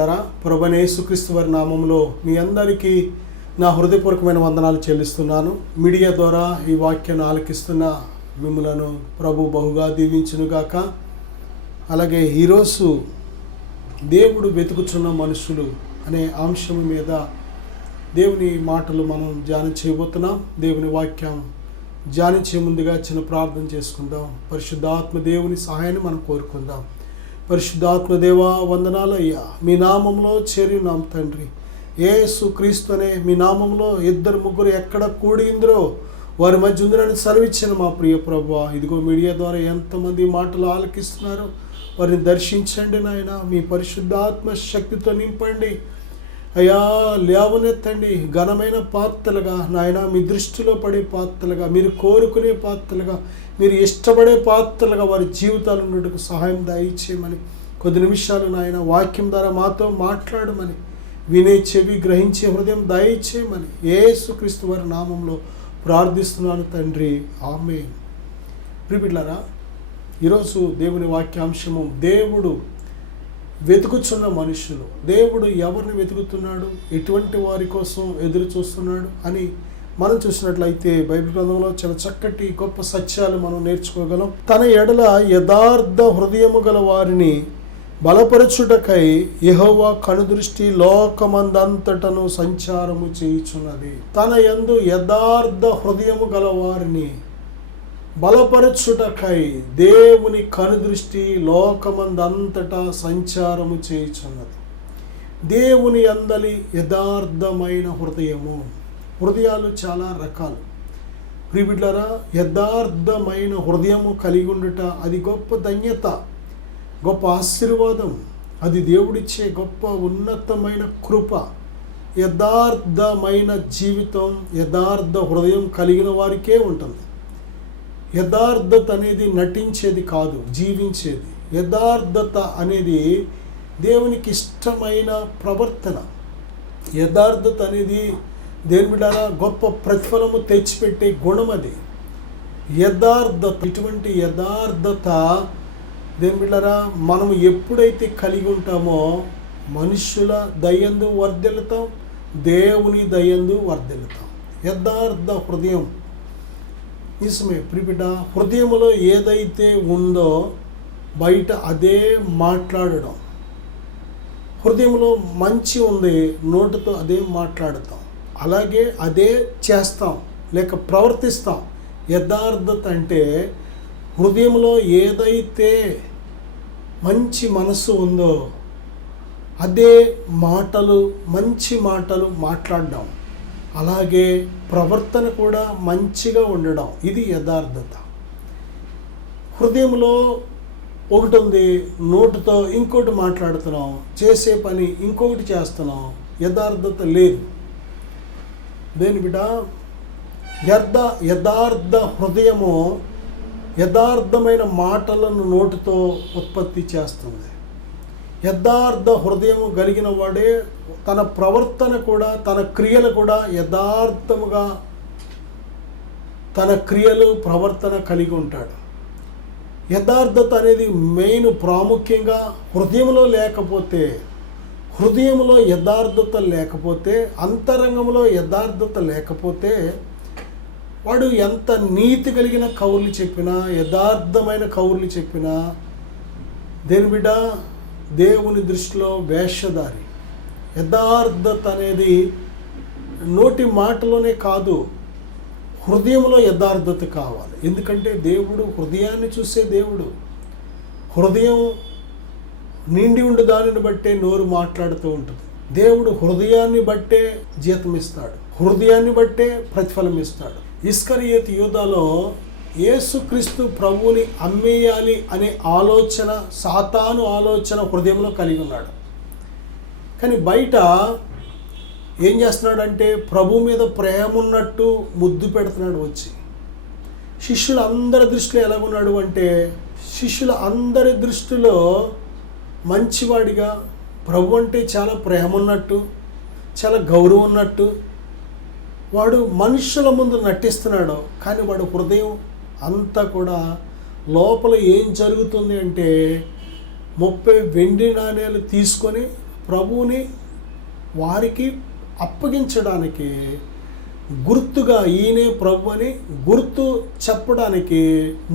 బిడ్డలారా, ప్రభువైన యేసుక్రీస్తు వారి నామంలో మీ అందరికీ నా హృదయపూర్వకమైన వందనాలు చెల్లిస్తున్నాను. మీడియా ద్వారా ఈ వాక్యాన్ని ఆలకిస్తున్న మిమ్మలను ప్రభు బహుగా దీవించునుగాక. అలాగే ఈరోజు దేవుడు వెతుకుచున్న మనుషులు అనే అంశం మీద దేవుని మాటలు మనం ధ్యానం చేయబోతున్నాం. దేవుని వాక్యం ధ్యానించే ముందుగా చిన్న ప్రార్థన చేసుకుందాం. పరిశుద్ధాత్మ దేవుని సహాయాన్ని మనం కోరుకుందాం. పరిశుద్ధాత్మ దేవా, వందనాలయ్యా, మీ నామంలో చేరినాం తండ్రి. యేసు క్రీస్తు అనే మీ నామంలో ఇద్దరు ముగ్గురు ఎక్కడ కూడింద్రో వారి మధ్య ఉందని సెలవిచ్చిన మా ప్రియ ప్రభువా, ఇదిగో మీడియా ద్వారా ఎంతమంది మాటలు ఆలకిస్తున్నారు, వారిని దర్శించండి నాయన. మీ పరిశుద్ధాత్మ శక్తితో నింపండి అయ్యా. లేవనెత్తండి, ఘనమైన పాత్రలుగా నాయన, మీ దృష్టిలో పడే పాత్రలుగా, మీరు కోరుకునే పాత్రలుగా, మీరు ఇష్టపడే పాత్రలుగా వారి జీవితాలు ఉన్నట్టుకు సహాయం దయచేయమని, కొద్ది నిమిషాలు నాయన వాక్యం ద్వారా మాతో మాట్లాడమని, వినే చెవి గ్రహించే హృదయం దయచేయమని యేసుక్రీస్తు వారి నామంలో ప్రార్థిస్తున్నాను తండ్రి, ఆమేన్. ప్రియబిడ్డలారా, ఈరోజు దేవుని వాక్యాంశము దేవుడు వెతుకుచున్న మనుషులు. దేవుడు ఎవరిని వెతుకుతున్నాడు, ఎటువంటి వారి కోసం ఎదురు చూస్తున్నాడు అని మనం చూసినట్లయితే బైబిల్ గ్రంథంలో చాలా చక్కటి గొప్ప సత్యాలు మనం నేర్చుకోగలం. తన ఎడల యథార్థ హృదయము గల వారిని బలపరచుటకై యెహోవా కనుదృష్టి లోకమందంతటను సంచారము చేయుచున్నది. తన యందు యథార్థ హృదయము గల వారిని బలపరచుటకై దేవుని కనుదృష్టి లోకమందంతటా సంచారము చేయుచున్నది. దేవుని అందలి యథార్థమైన హృదయము. హృదయాలు చాలా రకాలు. ప్రియబిడ్డలారా, యథార్థమైన హృదయము కలిగి ఉండుట అది గొప్ప ధన్యత, గొప్ప ఆశీర్వాదం. అది దేవుడిచ్చే గొప్ప ఉన్నతమైన కృప. యథార్థమైన జీవితం, యథార్థ హృదయం కలిగిన వారికే ఉంటుంది. యథార్థత అనేది నటించేది కాదు, జీవించేది. యథార్థత అనేది దేవునికి ఇష్టమైన ప్రవర్తన. యథార్థత అనేది దేవుని బిడ్డలారా గొప్ప ప్రతిఫలము తెచ్చిపెట్టే గుణం అది. యథార్థత, ఇటువంటి యథార్థత దేవుని బిడ్డలారా మనం ఎప్పుడైతే కలిగి ఉంటామో మనుష్యుల దయందు వర్ధిల్లుతాం, దేవుని దయందు వర్ధిల్లుతాం. యథార్థ హృదయం నిజమే ప్రియబిడ్డ. హృదయంలో ఏదైతే ఉందో బయట అదే మాట్లాడడం. హృదయంలో మంచి ఉంది, నోటితో అదే మాట్లాడతాం, అలాగే అదే చేస్తాం లేక ప్రవర్తిస్తాం. యథార్థత అంటే హృదయంలో ఏదైతే మంచి మనసు ఉందో అదే మాటలు, మంచి మాటలు మాట్లాడడం, అలాగే ప్రవర్తన కూడా మంచిగా ఉండడం. ఇది యథార్థత. హృదయంలో ఒకటి ఉంది, నోటితో ఇంకోటి మాట్లాడుతున్నాం, చేసే పని ఇంకొకటి చేస్తున్నాం, యథార్థత లేదు. దేని బిడ్డ, యథార్థ హృదయము యథార్థమైన మాటలను నోటితో ఉత్పత్తి చేస్తుంది. యథార్థ హృదయము కలిగిన వాడే తన ప్రవర్తన కూడా, తన క్రియలు కూడా యథార్థముగా తన క్రియలు ప్రవర్తన కలిగి ఉంటాడు. యథార్థత అనేది మెయిన్, ప్రాముఖ్యంగా హృదయంలో లేకపోతే, హృదయంలో యథార్థత లేకపోతే, అంతరంగంలో యథార్థత లేకపోతే వాడు ఎంత నీతి కలిగిన కౌర్లు చెప్పినా, యథార్థమైన కౌర్లు చెప్పినా దేని బిడ్డ దేవుని దృష్టిలో వేషధారి. యథార్థత అనేది నోటి మాటలోనే కాదు, హృదయంలో యథార్థత కావాలి. ఎందుకంటే దేవుడు హృదయాన్ని చూసే దేవుడు. హృదయం నిండి ఉండి దానిని బట్టే నోరు మాట్లాడుతూ ఉంటుంది. దేవుడు హృదయాన్ని బట్టే జీతం ఇస్తాడు, హృదయాన్ని బట్టే ప్రతిఫలం ఇస్తాడు. ఇస్కరియోతు యూదాలో యేసుక్రీస్తు ప్రభువుని అమ్మేయాలి అనే ఆలోచన, సాతాను ఆలోచన హృదయంలో కలిగి ఉన్నాడు. కానీ బయట ఏం చేస్తున్నాడంటే ప్రభు మీద ప్రేమ ఉన్నట్టు ముద్దు పెడుతున్నాడు వచ్చి. శిష్యుల అందరి దృష్టిలో ఎలాగున్నాడు అంటే, శిష్యుల అందరి దృష్టిలో మంచివాడిగా, ప్రభు అంటే చాలా ప్రేమ ఉన్నట్టు, చాలా గౌరవం ఉన్నట్టు వాడు మనుషుల ముందు నటిస్తున్నాడు. కానీ వాడు హృదయం అంతా కూడా లోపల ఏం జరుగుతుంది అంటే 30 వెండి నాణేలు తీసుకొని ప్రభువుని వారికి అప్పగించడానికి గుర్తుగా ఈయనే ప్రభు అని గుర్తు చెప్పడానికి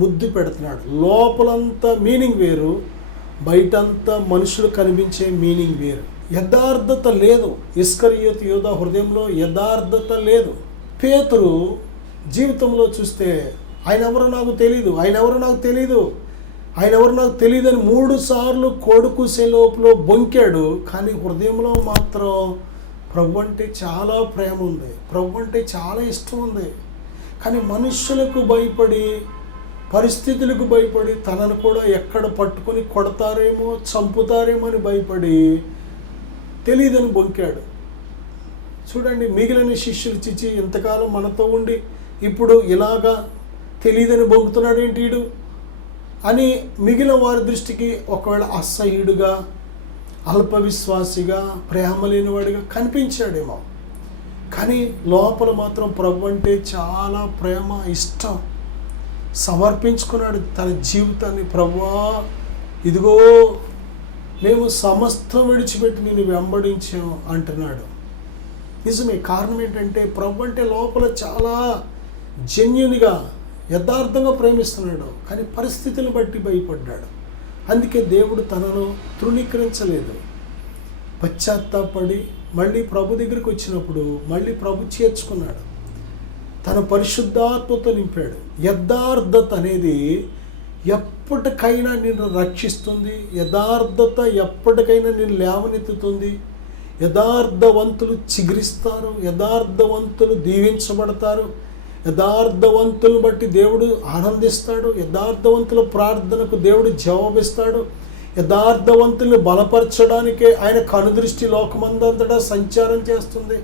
ముద్దు పెడుతున్నాడు. లోపలంతా మీనింగ్ వేరు, బయటంతా మనుషులు కనిపించే మీనింగ్ వేరు. యథార్థత లేదు. ఇస్కరియోతు యూదా హృదయంలో యథార్థత లేదు. పేతురు జీవితంలో చూస్తే ఆయన ఎవరో నాకు తెలీదు, ఆయన ఎవరో నాకు తెలీదు, ఆయన ఎవరు నాకు తెలియదని 3 సార్లు కొడుకుసే లోపల బొంకాడు. కానీ హృదయంలో మాత్రం ప్రభు అంటే చాలా ప్రేమ ఉంది, ప్రభు అంటే చాలా ఇష్టం ఉంది. కానీ మనుషులకు భయపడి, పరిస్థితులకు భయపడి, తనను కూడా ఎక్కడ పట్టుకొని కొడతారేమో, చంపుతారేమో అని భయపడి తెలియదని బొంకాడు. చూడండి, మిగిలిన శిష్యులు చిచ్చి ఇంతకాలం మనతో ఉండి ఇప్పుడు ఇలాగా తెలియదని బొంకుతున్నాడు ఏంటి వీడు అని మిగిలిన వారి దృష్టికి ఒకవేళ అసహ్యుడుగా, అల్ప విశ్వాసిగా, ప్రేమ లేనివాడిగా కనిపించాడేమో. కానీ లోపల మాత్రం ప్రభు అంటే చాలా ప్రేమ, ఇష్టం. సమర్పించుకున్నాడు తన జీవితాన్ని. ప్రభువా, ఇదిగో మేము సమస్తం విడిచిపెట్టి నేను వెంబడించాం అంటున్నాడు. నిజమే. కారణం ఏంటంటే ప్రభు అంటే లోపల చాలా జెన్యూన్గా, యథార్థంగా ప్రేమిస్తున్నాడు. కానీ పరిస్థితులను బట్టి భయపడ్డాడు. అందుకే దేవుడు తనను తృణీకరించలేదు. పశ్చాత్తాపడి మళ్ళీ ప్రభు దగ్గరికి వచ్చినప్పుడు మళ్ళీ ప్రభు చేర్చుకున్నాడు. తన పరిశుద్ధాత్మతో నింపాడు. యథార్థత అనేది ఎప్పటికైనా నిన్ను రక్షిస్తుంది. యథార్థత ఎప్పటికైనా నిన్ను లేవనెత్తుతుంది. యథార్థవంతులు చిగురిస్తారు, యథార్థవంతులు దీవించబడతారు, యథార్థవంతులను బట్టి దేవుడు ఆనందిస్తాడు, యథార్థవంతుల ప్రార్థనకు దేవుడు జవాబిస్తాడు. యథార్థవంతులను బలపరచడానికే ఆయన కనుదృష్టి లోకమందంతటా సంచారం చేస్తుంది.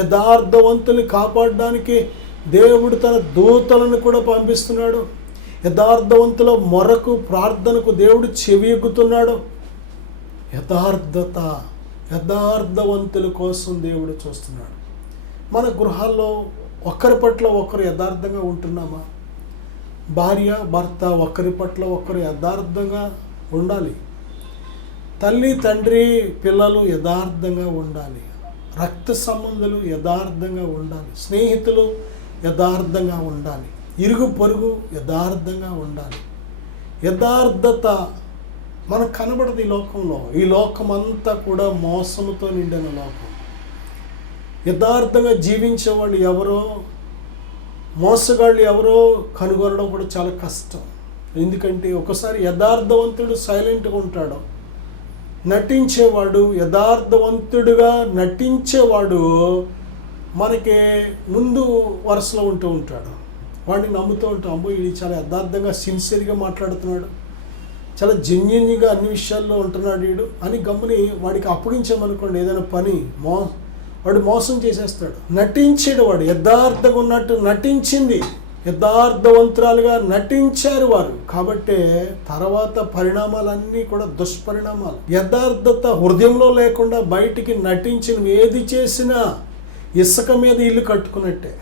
యథార్థవంతుల్ని కాపాడడానికి దేవుడు తన దూతలను కూడా పంపిస్తున్నాడు. యథార్థవంతుల మొరకు, ప్రార్థనకు దేవుడు చెవియెగ్గుతున్నాడు. యథార్థవంతుల కోసం దేవుడు చూస్తున్నాడు. మన గృహాల్లో ఒకరి పట్ల ఒకరు యథార్థంగా ఉంటున్నామా? భార్య భర్త ఒకరి పట్ల ఒకరు యథార్థంగా ఉండాలి. తల్లి తండ్రి పిల్లలు యథార్థంగా ఉండాలి. రక్త సంబంధులు యథార్థంగా ఉండాలి. స్నేహితులు యథార్థంగా ఉండాలి. ఇరుగు పొరుగు యథార్థంగా ఉండాలి. యథార్థత మనకు కనబడదు ఈ లోకంలో. ఈ లోకం అంతా కూడా మోసముతో నిండిన లోకం. యథార్థంగా జీవించేవాళ్ళు ఎవరో, మోసగాళ్ళు ఎవరో కనుగొనడం కూడా చాలా కష్టం. ఎందుకంటే ఒకసారి యథార్థవంతుడు సైలెంట్గా ఉంటాడు. నటించేవాడు, యథార్థవంతుడుగా నటించేవాడు మనకి ముందు వరుసలో ఉంటూ ఉంటాడు. వాడిని నమ్ముతూ ఉంటాం. అమ్మో, ఇది చాలా యథార్థంగా సిన్సియర్గా మాట్లాడుతున్నాడు, చాలా జెన్యూన్గా అన్ని విషయాల్లో ఉంటున్నాడు వీడు అని గమ్ముని వాడికి అప్పగించామనుకోండి ఏదైనా పని, వాడు మోసం చేసేస్తాడు. నటించాడు వాడు. యథార్థంగా ఉన్నట్టు నటించింది, యథార్థవంతురాలుగా నటించారు వారు. కాబట్టే తర్వాత పరిణామాలన్నీ కూడా దుష్పరిణామాలు. యథార్థత హృదయంలో లేకుండా బయటికి నటించిన ఏది చేసినా ఇసుక మీద ఇల్లు కట్టుకున్నట్టే.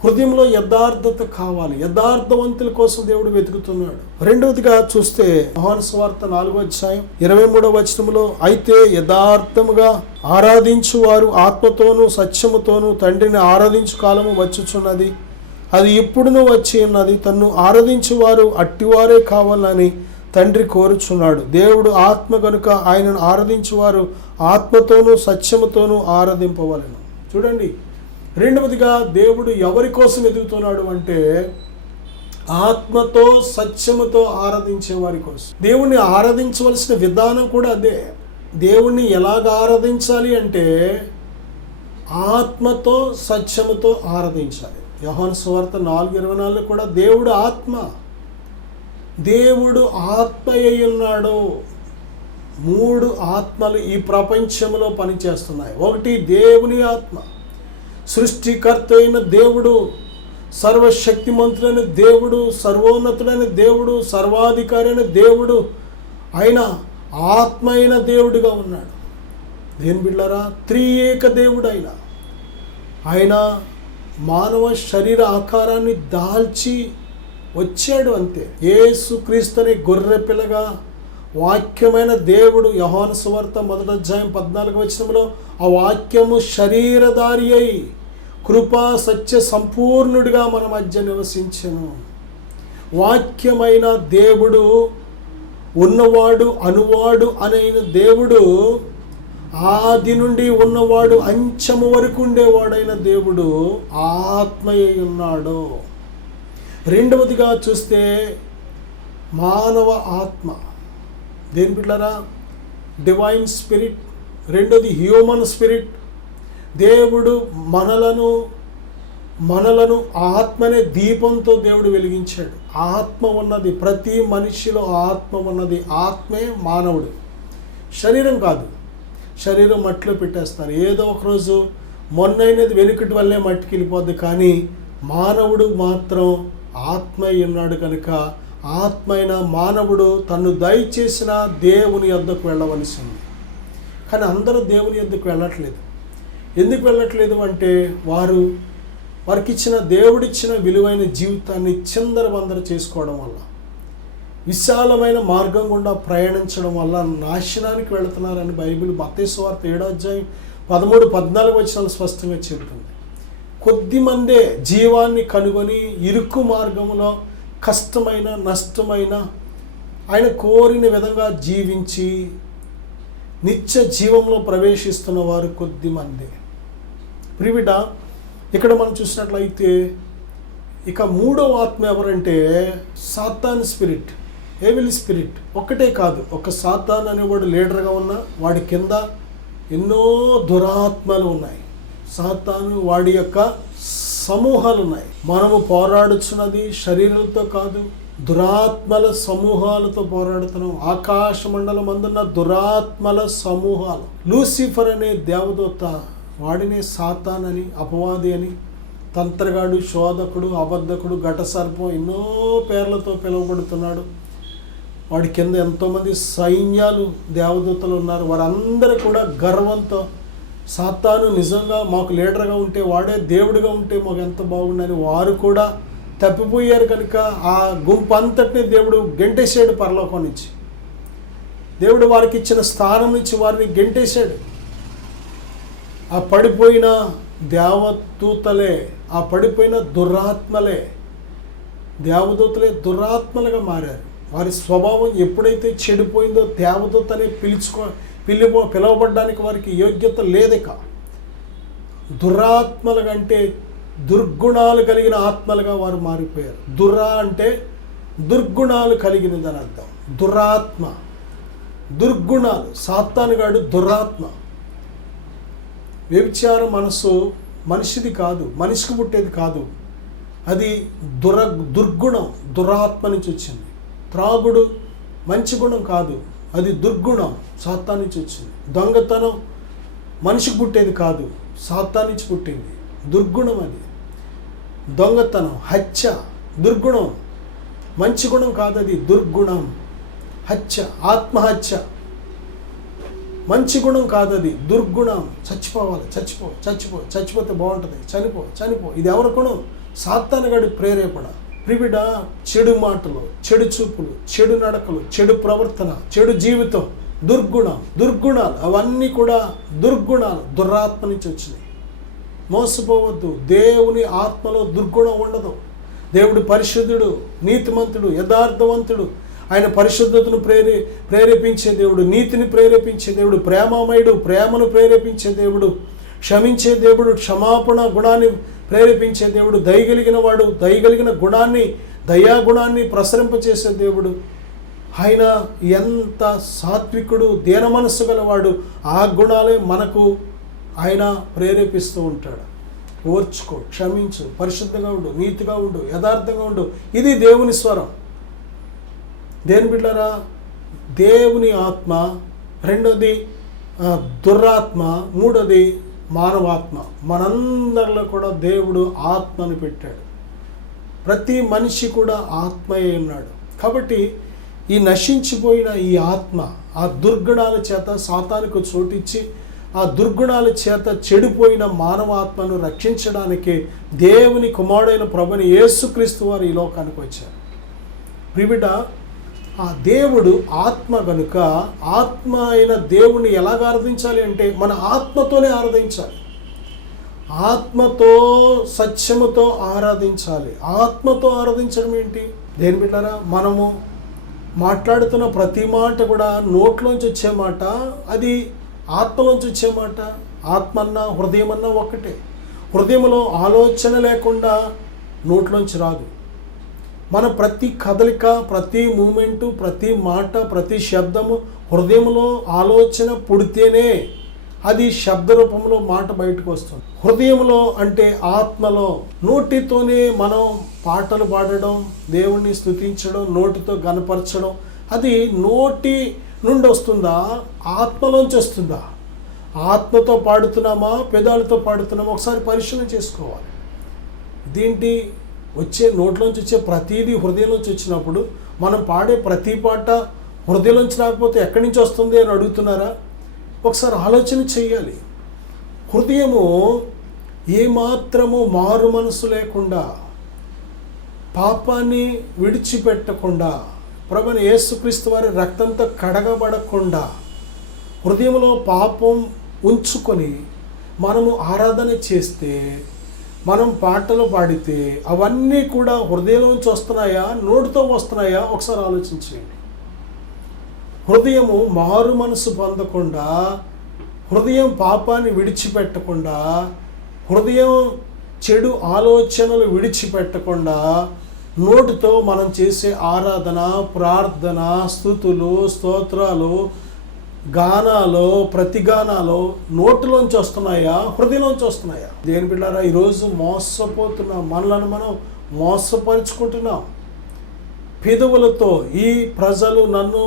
హృదయంలో యథార్థత కావాలి. యథార్థవంతుల కోసం దేవుడు వెతుకుతున్నాడు. రెండవదిగా చూస్తే యోహాను సువార్త 4వ అధ్యాయం 23వ వచనంలో, అయితే యథార్థముగా ఆరాధించువారు ఆత్మతోనూ సత్యముతోనూ తండ్రిని ఆరాధించు కాలము వచ్చుచున్నది, అది ఇప్పుడును వచ్చి ఉన్నది, తన్ను ఆరాధించువారు అట్టివారే కావాలని తండ్రి కోరుచున్నాడు. దేవుడు ఆత్మ కనుక ఆయనను ఆరాధించువారు ఆత్మతోనూ సత్యముతోనూ ఆరాధింపవలెను. చూడండి, రెండవదిగా దేవుడు ఎవరి కోసం ఎదుగుతున్నాడు అంటే ఆత్మతో సత్యముతో ఆరాధించే వారి కోసం. దేవుణ్ణి ఆరాధించవలసిన విధానం కూడా అదే. దేవుణ్ణి ఎలాగ ఆరాధించాలి అంటే ఆత్మతో సత్యముతో ఆరాధించాలి. యోహాను సువార్త 4:24 కూడా దేవుడు ఆత్మ, దేవుడు ఆత్మ అయి ఉన్నాడు. 3 ఆత్మలు ఈ ప్రపంచంలో పనిచేస్తున్నాయి. ఒకటి దేవుని ఆత్మ, సృష్టికర్త అయిన దేవుడు, సర్వశక్తిమంతుడైన దేవుడు, సర్వోన్నతుడైన దేవుడు, సర్వాధికారి అయిన దేవుడు, ఆయన ఆత్మ అయిన దేవుడిగా ఉన్నాడు. దేని బిడ్డలారా, త్రియేక దేవుడు ఆయన మానవ శరీర ఆకారాన్ని దాల్చి వచ్చాడు అంతే. యేసుక్రీస్తు అనే గొర్రె పిల్లగా వాక్యమైన దేవుడు యోహాను సువార్త 1:14 ఆ వాక్యము శరీరధారి అయి కృపా సత్య సంపూర్ణుడిగా మన మధ్య నివసించెను. వాక్యమైన దేవుడు, ఉన్నవాడు అనువాడు అనైన దేవుడు, ఆది నుండి ఉన్నవాడు అంచము వరకు ఉండేవాడైన దేవుడు ఆత్మయే ఉన్నాడు. రెండవదిగా చూస్తే మానవ ఆత్మ, దేని బిడ్డలారా, డివైన్ స్పిరిట్. రెండోది హ్యూమన్ స్పిరిట్. దేవుడు మనలను ఆత్మనే దీపంతో దేవుడు వెలిగించాడు. ఆత్మ ఉన్నది, ప్రతి మనిషిలో ఆత్మ ఉన్నది. ఆత్మే మానవుడు, శరీరం కాదు. శరీరం మట్టిలో పెట్టేస్తారు, ఏదో ఒకరోజు మొన్నైనది వెనుకటి వల్లే మట్టికి వెళ్ళిపోద్ది. కానీ మానవుడు మాత్రం ఆత్మ ఉన్నాడు కనుక ఆత్మైన మానవుడు తను దయచేసిన దేవుని యొద్దకు వెళ్ళవలసింది. కానీ అందరూ దేవుని యొద్దకు వెళ్ళట్లేదు. ఎందుకు వెళ్ళట్లేదు అంటే వారికి ఇచ్చిన దేవుడిచ్చిన విలువైన జీవితాన్ని చిందరవందర చేసుకోవడం వల్ల, విశాలమైన మార్గం గుండా ప్రయాణించడం వల్ల నాశనానికి వెళుతున్నారని బైబిల్ మత్తయి సువార్త 7:13-14 స్పష్టంగా చెబుతుంది. కొద్దిమందే జీవాన్ని కనుగొని ఇరుకు మార్గంలో కష్టమైన నష్టమైన ఆయన కోరిన విధంగా జీవించి నిత్య జీవంలో ప్రవేశిస్తున్న వారు కొద్దిమందే. ప్రివిడ, ఇక్కడ మనం చూసినట్లయితే ఇక మూడవ ఆత్మ ఎవరంటే సాతాన్ స్పిరిట్, ఏవిల్ స్పిరిట్. ఒక్కటే కాదు, ఒక సాతాన్ అనేవాడు లీడర్గా ఉన్న వాడి కింద ఎన్నో దురాత్మలు ఉన్నాయి. సాతాను వాడి యొక్క సమూహాలు ఉన్నాయి. మనము పోరాడుచున్నది శరీరాలతో కాదు, దురాత్మల సమూహాలతో పోరాడుతున్నాం. ఆకాశ మండలం అందున్న దురాత్మల సమూహాలు. లూసిఫర్ అనే దేవదూత, వాడినే సాతాన్ అని, అపవాది అని, తంత్రగాడు, శోధకుడు, అబద్ధకుడు, ఘటసర్పం, ఎన్నో పేర్లతో పిలువబడుతున్నాడు. వాడి కింద ఎంతోమంది సైన్యాలు దేవదూతలు ఉన్నారు. వారందరూ కూడా గర్వంతో సాతాను నిజంగా మాకు లీడర్గా ఉంటే, వాడే దేవుడిగా ఉంటే మాకు ఎంత బాగుండని వారు కూడా తప్పిపోయారు కనుక ఆ గుంపు అంతటిని దేవుడు గెంటేసాడు. పరలోకం నుంచి దేవుడు వారికి ఇచ్చిన స్థానం నుంచి వారిని గెంటేశాడు. ఆ పడిపోయిన దేవదూతలే, ఆ పడిపోయిన దురాత్మలే, దేవదూతలే దురాత్మలుగా మారారు. వారి స్వభావం ఎప్పుడైతే చెడిపోయిందో దేవదూతనే పిలువబడ్డానికి వారికి యోగ్యత లేదిక. దురాత్మలుగా అంటే దుర్గుణాలు కలిగిన ఆత్మలుగా వారు మారిపోయారు. దుర్రా అంటే దుర్గుణాలు కలిగినదని అర్థం. దురాత్మ, దుర్గుణాలు. సాతానుగాడు దురాత్మ. వ్యభిచార మనసు మనిషిది కాదు, మనిషికి పుట్టేది కాదు. అది దుర్గుణం, దురాత్మ నుంచి వచ్చింది. త్రాగుడు మంచి గుణం కాదు, అది దుర్గుణం, సాతాను నుంచి వచ్చింది. దొంగతనం మనిషికి పుట్టేది కాదు, సాతాను నుంచి పుట్టింది, దుర్గుణం. అది దొంగతనం, హత్య దుర్గుణం, మంచి గుణం కాదు, అది దుర్గుణం. హత్య, ఆత్మహత్య మంచి గుణం కాదు, అది దుర్గుణం. చచ్చిపోవాలి, చచ్చిపోతే బాగుంటుంది, చనిపో. ఇది ఎవరి గుణం? సాతానుగాడి ప్రేరేపణ. ప్రిబిడ, చెడు మాటలు, చెడు చూపులు, చెడు నడకలు, చెడు ప్రవర్తన, చెడు జీవితం, దుర్గుణాలు అవన్నీ కూడా దుర్గుణాలు, దురాత్మ నుంచి వచ్చినాయి. మోసపోవద్దు. దేవుని ఆత్మలో దుర్గుణం ఉండదు. దేవుడు పరిశుద్ధుడు, నీతిమంతుడు, యథార్థవంతుడు. ఆయన పరిశుద్ధతను ప్రేరేపించే దేవుడు, నీతిని ప్రేరేపించే దేవుడు, ప్రేమమయుడు, ప్రేమను ప్రేరేపించే దేవుడు, క్షమించే దేవుడు, క్షమాపణ గుణాన్ని ప్రేరేపించే దేవుడు, దయగలిగిన వాడు, దయగలిగిన గుణాన్ని, దయాగుణాన్ని ప్రసరింపచేసే దేవుడు. ఆయన ఎంత సాత్వికుడు, దీన మనస్సు గలవాడు. ఆ గుణాలే మనకు ఆయన ప్రేరేపిస్తూ ఉంటాడు. ఓర్చుకో, క్షమించు, పరిశుద్ధంగా ఉండు, నీతిగా ఉండు, యథార్థంగా ఉండు. ఇది దేవుని స్వరం. దేని బిడ్డలారా, దేవుని ఆత్మ. రెండోది దురాత్మ, మూడోది మానవాత్మ. మనందరిలో కూడా దేవుడు ఆత్మను పెట్టాడు. ప్రతి మనిషి కూడా ఆత్మయే ఉన్నాడు. కాబట్టి ఈ నశించిపోయిన ఈ ఆత్మ ఆ దుర్గుణాల చేత సాతానుకు చోటిచ్చి, ఆ దుర్గుణాల చేత చెడిపోయిన మానవాత్మను రక్షించడానికి దేవుని కుమారుడైన ప్రభుని యేసుక్రీస్తు వారు ఈ లోకానికి వచ్చారు. ప్రిబిడ, ఆ దేవుడు ఆత్మ కనుక ఆత్మ అయిన దేవుణ్ణి ఎలాగ ఆరాధించాలి అంటే మన ఆత్మతోనే ఆరాధించాలి. ఆత్మతో సత్యముతో ఆరాధించాలి. ఆత్మతో ఆరాధించడం ఏంటి? దేని బిడ్డారా, మనము మాట్లాడుతున్న ప్రతి మాట కూడా నోట్లోంచి వచ్చే మాట, అది ఆత్మలోంచి వచ్చే మాట. ఆత్మన్నా హృదయమన్నా ఒక్కటే. హృదయంలో ఆలోచన లేకుండా నోట్లోంచి రాదు. మన ప్రతి కదలిక, ప్రతి మూమెంటు, ప్రతి మాట, ప్రతి శబ్దము హృదయంలో ఆలోచన పుడితేనే అది శబ్ద రూపంలో మాట బయటకు వస్తుంది. హృదయంలో అంటే ఆత్మలో. నోటితోనే మనం పాటలు పాడడం, దేవుణ్ణి స్తుతించడం, నోటితో గనపరచడం, అది నోటి నుండి వస్తుందా, ఆత్మలోంచి వస్తుందా? ఆత్మతో పాడుతున్నామా, పెదాలతో పాడుతున్నామా? ఒకసారి పరిశీలన చేసుకోవాలి. దీంటి వచ్చే నోట్లోంచి వచ్చే ప్రతిదీ హృదయంలోంచి వచ్చినప్పుడు మనం పాడే ప్రతి పాట హృదయంలోంచి రాకపోతే ఎక్కడి నుంచి వస్తుంది అని అడుగుతున్నారా? ఒకసారి ఆలోచన చెయ్యాలి. హృదయము ఏమాత్రము మారు మనసు లేకుండా, పాపాన్ని విడిచిపెట్టకుండా, ప్రభువైన యేసుక్రీస్తు వారి రక్తంతో కడగబడకుండా, హృదయంలో పాపం ఉంచుకొని మనము ఆరాధన చేస్తే, మనం పాటలు పాడితే అవన్నీ కూడా హృదయంలోంచి వస్తున్నాయా, నోటితో వస్తున్నాయా? ఒకసారి ఆలోచించండి. హృదయము మారు మనసు పొందకుండా, హృదయం పాపాన్ని విడిచిపెట్టకుండా, హృదయం చెడు ఆలోచనలు విడిచిపెట్టకుండా, నోటితో మనం చేసే ఆరాధన, ప్రార్థన, స్తుతులు, స్తోత్రాలు, గానాలు, ప్రతిగానాలు నోటిలోంచి వస్తున్నాయా, హృదయంలోంచి వస్తున్నాయా? దేని బిడ్డారా, ఈరోజు మోసపోతున్నాం. మనలను మనం మోసపరుచుకుంటున్నాం. పెదవులతో ఈ ప్రజలు నన్ను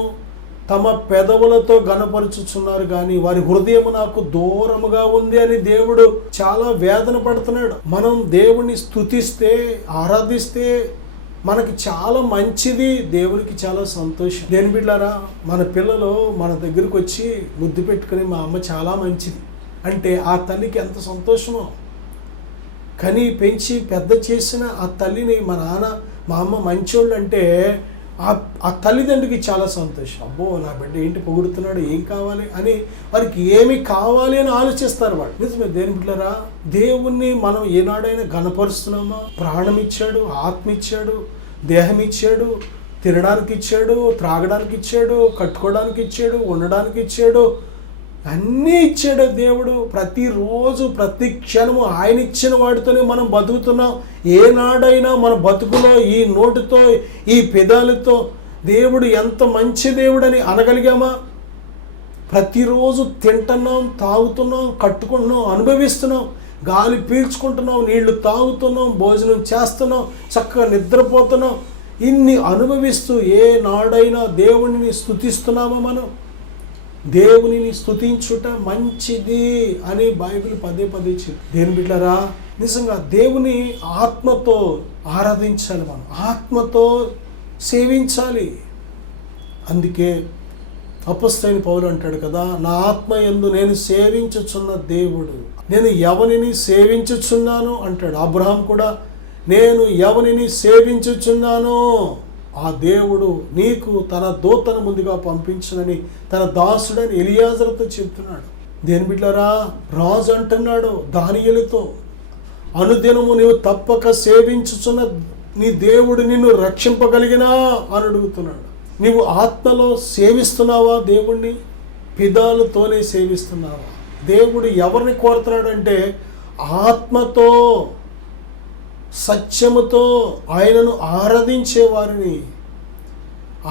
తమ పెదవులతో గనపరుచుచున్నారు కానీ వారి హృదయము నాకు దూరముగా ఉంది అని దేవుడు చాలా వేదన పడుతున్నాడు. మనం దేవుని స్తుతిస్తే, ఆరాధిస్తే మనకి చాలా మంచిది, దేవునికి చాలా సంతోషం. దేని బిడ్డారా, మన పిల్లలు మన దగ్గరకు వచ్చి ముద్దు పెట్టుకుని మా అమ్మ చాలా మంచిది అంటే ఆ తల్లికి ఎంత సంతోషమో. కని పెంచి పెద్ద చేసిన ఆ తల్లిని మా నాన్న మా అమ్మ మంచోళ్ళు అంటే ఆ తల్లిదండ్రికి చాలా సంతోషం. అబ్బో నా బిడ్డ ఏంటి పొగుడుతున్నాడు, ఏం కావాలి అని, వారికి ఏమి కావాలి అని ఆలోచిస్తారు వాళ్ళు. నిజమే దేని బిడ్డలారా, దేవుణ్ణి మనం ఏనాడైనా గణపరుస్తున్నామా? ప్రాణం ఇచ్చాడు, ఆత్మ ఇచ్చాడు, దేహం ఇచ్చాడు, తినడానికి ఇచ్చాడు, త్రాగడానికి ఇచ్చాడు, కట్టుకోవడానికి ఇచ్చాడు, ఉండడానికి ఇచ్చాడు, అన్నీ ఇచ్చాడు దేవుడు. ప్రతిరోజు ప్రతి క్షణము ఆయన ఇచ్చిన వాటితోనే మనం బతుకుతున్నాం. ఏనాడైనా మన బతుకులో ఈ నోటితో, ఈ పెదాలతో దేవుడు ఎంత మంచి దేవుడని అనగలిగామా? ప్రతిరోజు తింటున్నాం, తాగుతున్నాం, కట్టుకుంటున్నాం, అనుభవిస్తున్నాం, గాలి పీల్చుకుంటున్నాం, నీళ్లు తాగుతున్నాం, భోజనం చేస్తున్నాం, చక్కగా నిద్రపోతున్నాం. ఇన్ని అనుభవిస్తూ ఏ నాడైనా దేవుడిని స్తుతిస్తున్నామా? మనం దేవునిని స్తుతించుట మంచిది అని బైబిల్ పదే పదే చెప్పి. దేని బిడ్డలారా, నిజంగా దేవుని ఆత్మతో ఆరాధించాలి, మనం ఆత్మతో సేవించాలి. అందుకే అపొస్తలుడైన పౌలు అంటాడు కదా, నా ఆత్మ యందు నేను సేవించుచున్న దేవుడు, నేను ఎవరిని సేవించుచున్నాను అంటాడు. అబ్రహాం కూడా నేను ఎవరిని సేవించుచున్నాను ఆ దేవుడు నీకు తన దూతను ముందుగా పంపించునని తన దాసుడని ఎలియాజరుతో చెప్తున్నాడు. దేని బిడ్డలారా, రాజు అంటున్నాడు దానియేలుతో, అనుదినము నీవు తప్పక సేవించుచున్న నీ దేవుడు నిన్ను రక్షింపగలిగినా అని అడుగుతున్నాడు. నీవు ఆత్మలో సేవిస్తున్నావా దేవుణ్ణి? పిదాలతోనే సేవిస్తున్నావా? దేవుడు ఎవరిని కోరుతున్నాడంటే ఆత్మతో, సత్యముతో ఆయనను ఆరాధించేవారిని,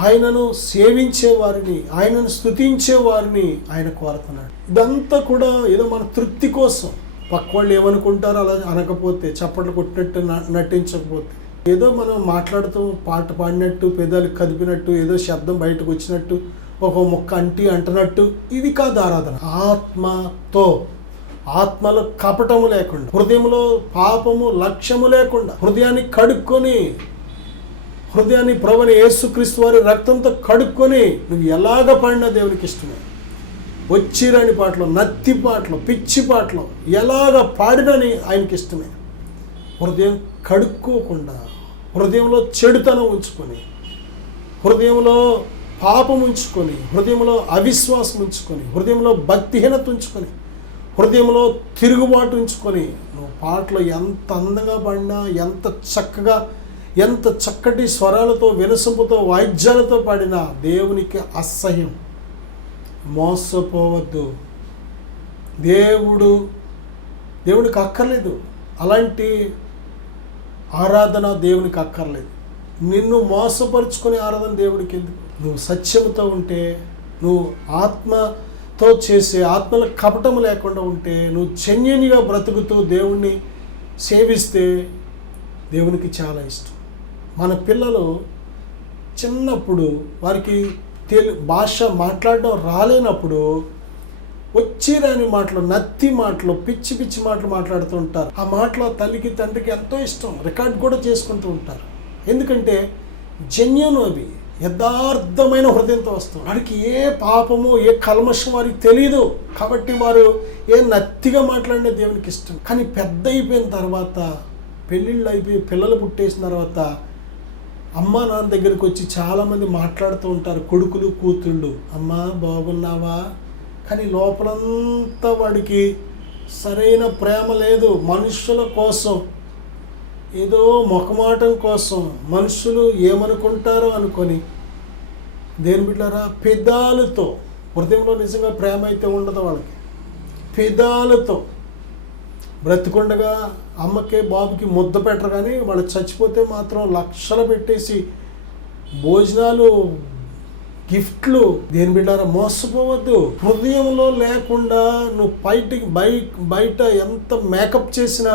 ఆయనను సేవించేవారిని, ఆయనను స్తుతించేవారిని ఆయన కోరుతున్నాడు. ఇదంతా కూడా ఏదో మన తృప్తి కోసం. పక్క వాళ్ళు ఏమనుకుంటారో అలా అనకపోతే, చప్పట్లు కొట్టినట్టు నటించకపోతే, ఏదో మనం మాట్లాడుతూ పాట పాడినట్టు, పెదాలు కదిపినట్టు, ఏదో శబ్దం బయటకు వచ్చినట్టు, ఒక మొక్క అంటున్నట్టు, ఇది కాదు ఆరాధన. ఆత్మతో, ఆత్మలో కపటము లేకుండా, హృదయంలో పాపము లక్ష్యము లేకుండా, హృదయాన్ని కడుక్కొని, హృదయాన్ని ప్రభువైన యేసుక్రీస్తు వారి రక్తంతో కడుక్కొని నువ్వు ఎలాగ పాడినా దేవునికి ఇష్టమే. వచ్చిరాని పాటలు, నత్తి పాటలు, పిచ్చి పాటలు ఎలాగ పాడినని ఆయనకి ఇష్టమే. హృదయం కడుక్కోకుండా, హృదయంలో చెడుతనం ఉంచుకొని, హృదయంలో పాపం ఉంచుకొని, హృదయంలో అవిశ్వాసం ఉంచుకొని, హృదయంలో భక్తిహీనత ఉంచుకొని, హృదయంలో తిరుగుబాటు ఉంచుకొని నువ్వు పాటలు ఎంత అందంగా పాడినా, ఎంత చక్కటి స్వరాలతో, వినసొంపుతో, వాయిద్యాలతో పాడినా దేవునికి అసహ్యం. మోసపోవద్దు. దేవునికి అక్కర్లేదు అలాంటి ఆరాధన. దేవునికి అక్కర్లేదు. నిన్ను మోసపరుచుకునే ఆరాధన దేవుడికి ఎందుకు? నువ్వు సత్యముతో ఉంటే, నువ్వు ఆత్మతో చేసే, ఆత్మల కపటము లేకుండా ఉంటే, నువ్వు జెన్యూన్గా బ్రతుకుతూ దేవుణ్ణి సేవిస్తే దేవునికి చాలా ఇష్టం. మన పిల్లలు చిన్నప్పుడు వారికి భాష మాట్లాడడం రాలేనప్పుడు వచ్చిరాని మాటలు, నత్తి మాటలు, పిచ్చి పిచ్చి మాటలు మాట్లాడుతూ ఉంటారు. ఆ మాటలు తల్లికి తండ్రికి ఎంతో ఇష్టం, రికార్డ్ కూడా చేసుకుంటూ ఉంటారు. ఎందుకంటే జెన్యూన్, అవి యథార్థమైన హృదయంతో వస్తాం. వారికి ఏ పాపము, ఏ కల్మషం వారికి తెలియదు. కాబట్టి వారు ఏ నత్తిగా మాట్లాడిన దేవునికి ఇష్టం. కానీ పెద్ద అయిపోయిన తర్వాత, పెళ్ళిళ్ళు అయిపోయి పిల్లలు పుట్టేసిన తర్వాత అమ్మా నాన్న దగ్గరికి వచ్చి చాలామంది మాట్లాడుతూ ఉంటారు, కొడుకులు కూతుళ్ళు. అమ్మా బాగున్నావా? కానీ లోపలంతా వాడికి సరైన ప్రేమ లేదు. మనుషుల కోసం, ఏదో మొఖమాటం కోసం, మనుషులు ఏమనుకుంటారో అనుకొని, దేని బిడ్డారా, పెదాలతో, హృదయంలో నిజంగా ప్రేమ అయితే ఉండదు వాళ్ళకి. పెదాలతో బ్రతికుండగా అమ్మకే బాబుకి ముద్ద పెట్టరు, కానీ వాళ్ళు చచ్చిపోతే మాత్రం లక్షలు పెట్టేసి భోజనాలు, గిఫ్ట్లు. దేని బిడ్డారా, మోసపోవద్దు. హృదయంలో లేకుండా నువ్వు బయట ఎంత మేకప్ చేసినా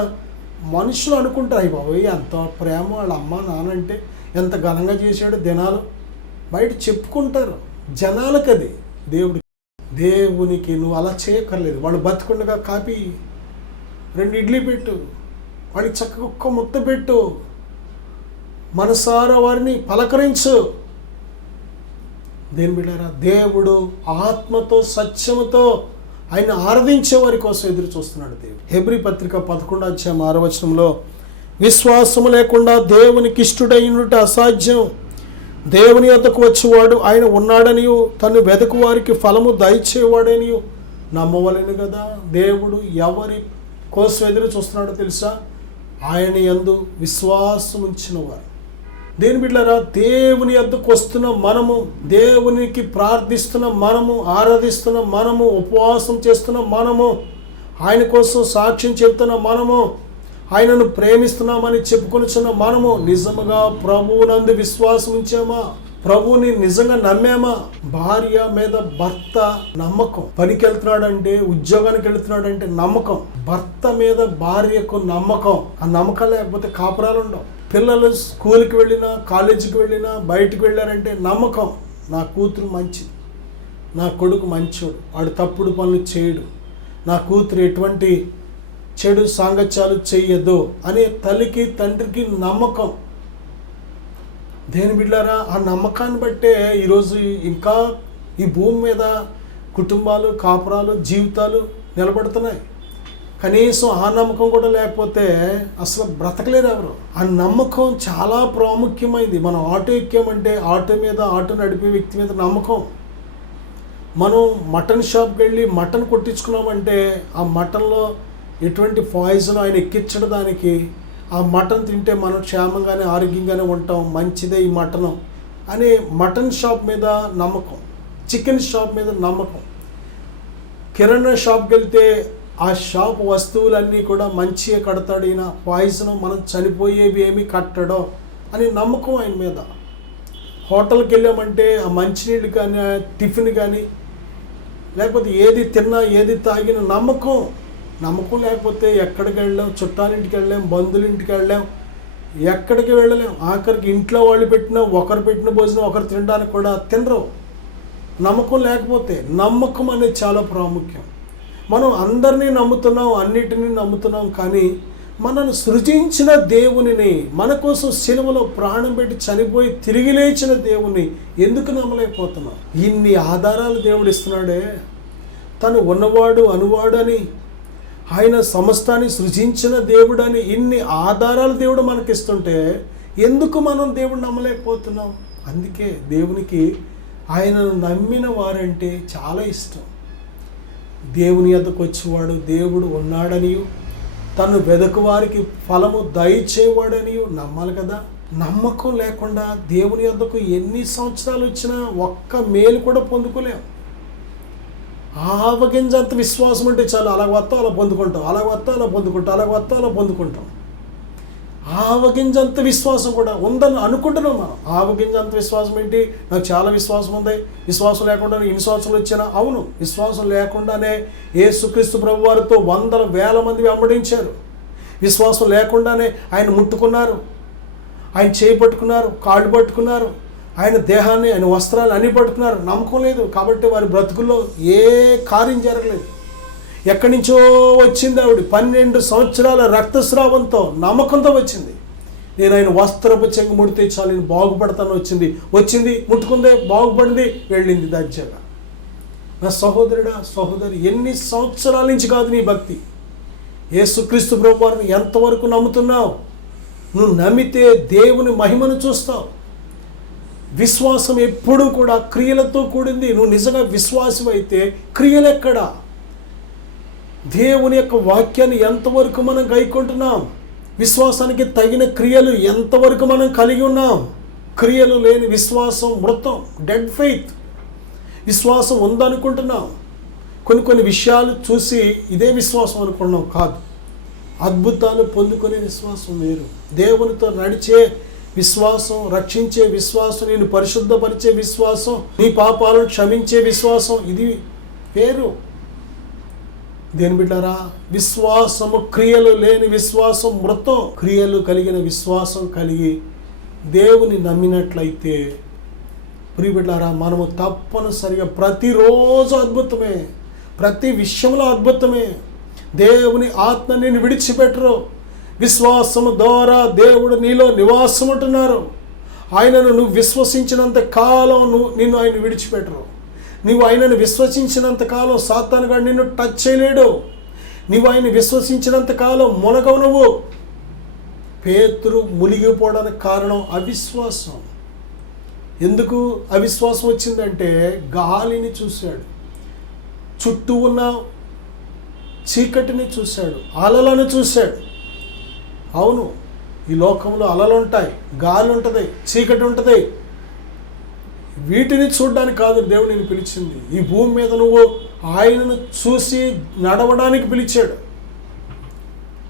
మనుషులు అనుకుంటారు, అయ్యి బాబోయ్ ఎంత ప్రేమ, వాళ్ళ అమ్మ నానంటే ఎంత ఘనంగా చేశాడు దినాలు, బయట చెప్పుకుంటారు జనాలకు. అది దేవునికి నువ్వు అలా చేయక్కర్లేదు. వాళ్ళు బతికుండగా కాపీ 2 ఇడ్లీ పెట్టు, వాడికి చక్కగా ఒక్క ముద్ద పెట్టు, మనసారా వారిని పలకరించు. దేని బిడ్డారా, దేవుడు ఆత్మతో, సత్యముతో ఆయన ఆరాధించే వారి కోసం ఎదురు చూస్తున్నాడు దేవుడు. హెబ్రీ పత్రిక 11:6 విశ్వాసము లేకుండా దేవునికి ఇష్టుడైనట్టు అసాధ్యం. దేవుని యొద్దకు వచ్చేవాడు ఆయన ఉన్నాడనియు, తను వెదకు వారికి ఫలము దయచేవాడనియు నమ్మవలెను కదా. దేవుడు ఎవరి కోసం ఎదురు చూస్తున్నాడో తెలుసా? ఆయన యందు విశ్వాసం ఉంచిన వారు. దేని బిడ్డలారా, దేవుని యొద్దకు వస్తున్న మనము, దేవునికి ప్రార్థిస్తున్న మనము, ఆరాధిస్తున్న మనము, ఉపవాసం చేస్తున్న మనము, ఆయన కోసం సాక్ష్యం చెబుతున్న మనము, ఆయనను ప్రేమిస్తున్నామని చెప్పుకొనిచున్న మనము నిజముగా ప్రభువునందు విశ్వాసం ఉంచామా? ప్రభువుని నిజంగా నమ్మామా? భార్య మీద భర్త నమ్మకం. పనికి వెళ్తున్నాడంటే, ఉద్యోగానికి వెళ్తున్నాడంటే నమ్మకం. భర్త మీద భార్యకు నమ్మకం. ఆ నమ్మకం లేకపోతే కాపురాలు ఉండవు. పిల్లలు స్కూల్కి వెళ్ళినా, కాలేజీకి వెళ్ళినా, బయటికి వెళ్ళారంటే నమ్మకం. నా కూతురు మంచిది, నా కొడుకు మంచోడు, వాడు తప్పుడు పనులు చేయడు, నా కూతురు ఎటువంటి చెడు సాంగత్యాలు చెయ్యదు అనే తల్లికి తండ్రికి నమ్మకం. దేని బిడ్డారా, ఆ నమ్మకాన్ని బట్టే ఈరోజు ఇంకా ఈ భూమి మీద కుటుంబాలు, కాపురాలు, జీవితాలు నిలబడుతున్నాయి. కనీసం ఆ నమ్మకం కూడా లేకపోతే అసలు బ్రతకలేరు ఎవరు. ఆ నమ్మకం చాలా ప్రాముఖ్యమైంది. మనం ఆటో ఎక్కామంటే ఆటో నడిపే వ్యక్తి మీద నమ్మకం. మనం మటన్ షాప్కి వెళ్ళి మటన్ కొట్టించుకున్నామంటే ఆ మటన్లో ఎటువంటి పాయిజన్ ఆయన ఎక్కించడం దానికి, ఆ మటన్ తింటే మనం క్షేమంగానే ఆరోగ్యంగానే ఉంటాం, మంచిదే ఈ మటను అనే మటన్ షాప్ మీద నమ్మకం, చికెన్ షాప్ మీద నమ్మకం. కిరాణా షాప్కి వెళ్తే ఆ షాప్ వస్తువులన్నీ కూడా మంచిగా కడతాడు ఈయన, పాయిజన్ మనం చనిపోయేవి ఏమీ కట్టడో అని నమ్మకం ఆయన మీద. హోటల్కి వెళ్ళామంటే ఆ మంచినీళ్ళు కానీ, ఆ టిఫిన్ కానీ, లేకపోతే ఏది తిన్నా ఏది తాగిన నమ్మకం. నమ్మకం లేకపోతే ఎక్కడికి వెళ్ళాం, చుట్టాలింటికి వెళ్ళాం, బంధువులింటికి వెళ్ళాం, ఎక్కడికి వెళ్ళలేం. ఆఖరికి ఇంట్లో వాళ్ళు ఒకరు పెట్టిన భోజనం ఒకరు తినడానికి కూడా తినరు. నమ్మకం లేకపోతే. నమ్మకం అనేది చాలా ప్రాముఖ్యం. మనం అందరినీ నమ్ముతున్నాం, అన్నిటినీ నమ్ముతున్నాం, కానీ మనను సృజించిన దేవునిని, మన కోసం సిలువలో ప్రాణం పెట్టి చనిపోయి తిరిగి లేచిన దేవుని ఎందుకు నమ్మలేకపోతున్నాం? ఇన్ని ఆధారాలు దేవుడు ఇస్తున్నాడే. తను ఉన్నవాడు, అనువాడని, ఆయన సమస్తాన్ని సృజించిన దేవుడని ఇన్ని ఆధారాలు దేవుడు మనకిస్తుంటే ఎందుకు మనం దేవుడు నమ్మలేకపోతున్నాం? అందుకే దేవునికి ఆయనను నమ్మిన వారంటే చాలా ఇష్టం. దేవుని యొద్దకు వచ్చేవాడు దేవుడు ఉన్నాడనియు, తను వెదకు వారికి ఫలము దయచేవాడనియు నమ్మాలి కదా. నమ్మకం లేకుండా దేవుని యొద్దకు ఎన్ని సంవత్సరాలు వచ్చినా ఒక్క మేలు కూడా పొందుకోలేం. ఆవగింజంత విశ్వాసం అంటే చాలు, అలా వస్తా అలా పొందుకుంటాం, అలా వస్తా అలా పొందుకుంటాం, అలా వస్తా అలా పొందుకుంటాం. ఆవగింజంత విశ్వాసం కూడా ఉందని అనుకుంటున్నాం మనం. ఆవగింజంత విశ్వాసం ఏంటి? నాకు చాలా విశ్వాసం ఉంది, విశ్వాసం లేకుండా ఇన్ని సంవత్సరాలు వచ్చినా. అవును, విశ్వాసం లేకుండానే యేసుక్రీస్తు ప్రభు వారితో వందల వేల మంది వెంబడించారు. విశ్వాసం లేకుండానే ఆయన ముట్టుకున్నారు, ఆయన చేయి పట్టుకున్నారు, కాళ్ళు పట్టుకున్నారు, ఆయన దేహాన్ని, ఆయన వస్త్రాలు అన్నీ పట్టుకున్నారు. నమ్మకం లేదు కాబట్టి వారి బ్రతుకుల్లో ఏ కార్యం జరగలేదు. ఎక్కడి నుంచో వచ్చింది ఆవిడ, 12 సంవత్సరాల రక్తస్రావంతో నమ్మకంతో వచ్చింది. నేను ఆయన వస్త్రపు చెంగు ముడితే చాలు నేను బాగుపడతాను వచ్చింది, ముట్టుకుందే, బాగుపడింది, వెళ్ళింది దర్జాగా. నా సహోదరుడా, సహోదరి, ఎన్ని సంవత్సరాల నుంచి కాదు నీ భక్తి? యేసుక్రీస్తు ప్రభు వారిని ఎంతవరకు నమ్ముతున్నావు? నువ్వు నమ్మితే దేవుని మహిమను చూస్తావు. విశ్వాసం ఎప్పుడూ కూడా క్రియలతో కూడింది. నువ్వు నిజంగా విశ్వాసం అయితే క్రియలు ఎక్కడా? దేవుని యొక్క వాక్యాన్ని ఎంతవరకు మనం గైకొంటున్నాం? విశ్వాసానికి తగిన క్రియలు ఎంతవరకు మనం కలిగి ఉన్నాం? క్రియలు లేని విశ్వాసం మృతం, డెడ్ ఫెయిత్. విశ్వాసం ఉందనుకుంటున్నాం, కొన్ని విషయాలు చూసి ఇదే విశ్వాసం అనుకున్నాం. కాదు, అద్భుతాలు పొందుకునే విశ్వాసం వేరు. దేవునితో నడిచే విశ్వాసం, రక్షించే విశ్వాసం, నేను పరిశుద్ధపరిచే విశ్వాసం, నీ పాపాలను క్షమించే విశ్వాసం, ఇది వేరు. దేని బిడ్డారా, విశ్వాసము క్రియలు లేని విశ్వాసం మృతం. క్రియలు కలిగిన విశ్వాసం కలిగి దేవుని నమ్మినట్లయితే ప్రియ బిడ్డారా, మనము తప్పనిసరిగా ప్రతిరోజు అద్భుతమే, ప్రతి విషయంలో అద్భుతమే. దేవుని ఆత్మ నిన్ను విడిచిపెట్టరు. విశ్వాసము ద్వారా దేవుడు నీలో నివాసం ఉంటున్నారు. ఆయనను నువ్వు విశ్వసించినంత కాలం నిన్ను ఆయన విడిచిపెట్టరు. నీవు ఆయనను విశ్వసించినంత కాలం సాతానుగాడు నిన్ను టచ్ చేయలేడు. నీవు ఆయన విశ్వసించినంత కాలం మునగవు. నువ్వు పేతురు మునిగిపోవడానికి కారణం అవిశ్వాసం. ఎందుకు అవిశ్వాసం వచ్చిందంటే గాలిని చూశాడు, చుట్టూ ఉన్న చీకటిని చూశాడు, అలలను చూశాడు. అవును, ఈ లోకంలో అలలు ఉంటాయి, గాలి ఉంటుంది, చీకటి ఉంటుంది. వీటిని చూడడానికి కాదు దేవుడు నిన్ను పిలిచింది. ఈ భూమి మీద నువ్వు ఆయనను చూసి నడవడానికి పిలిచాడు.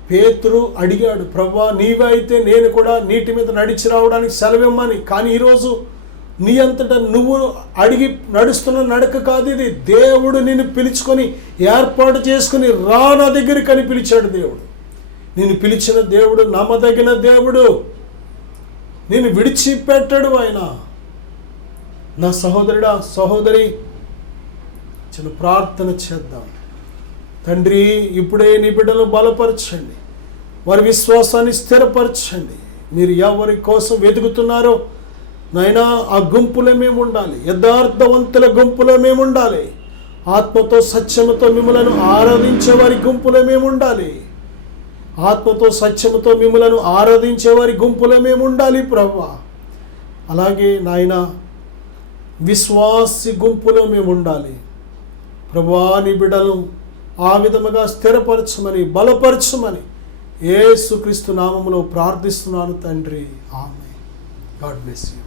పేతురు అడిగాడు, ప్రభువా నీవే అయితే నేను కూడా నీటి మీద నడిచి రావడానికి సెలవిమ్మని. కానీ ఈరోజు నీ అంతటా నువ్వు అడిగి నడుస్తున్న నడక కాదు ఇది. దేవుడు నిన్ను పిలుచుకొని ఏర్పాటు చేసుకుని రా నా దగ్గరికి అని పిలిచాడు దేవుడు. నిన్ను పిలిచిన దేవుడు నమ్మదగిన దేవుడు, నిన్ను విడిచిపెట్టాడు ఆయన. నా సహోదరుడా, సహోదరి, చిన్న ప్రార్థన చేద్దాం. తండ్రి, ఇప్పుడే నీ బిడ్డలు బలపరచండి, వారి విశ్వాసాన్ని స్థిరపరచండి. మీరు ఎవరి కోసం వెతుకుతున్నారో నాయనా, ఆ గుంపులో మేము ఉండాలి, యథార్థవంతుల గుంపులో మేము ఉండాలి. ఆత్మతో సత్యముతో మిమ్మలను ఆరాధించే వారి గుంపులో మేము ఉండాలి. ఆత్మతో సత్యముతో మిమ్మలను ఆరాధించే వారి గుంపులో మేము ఉండాలి ప్రభువా. అలాగే నాయన విశ్వాసి గుంపులో మేము ఉండాలి ప్రభువా. నీ బిడ్డలు ఆ విధముగా స్థిరపరచమని, బలపరచమని యేసుక్రీస్తు నామములో ప్రార్థిస్తున్నాను తండ్రి. ఆమేన్. God bless you.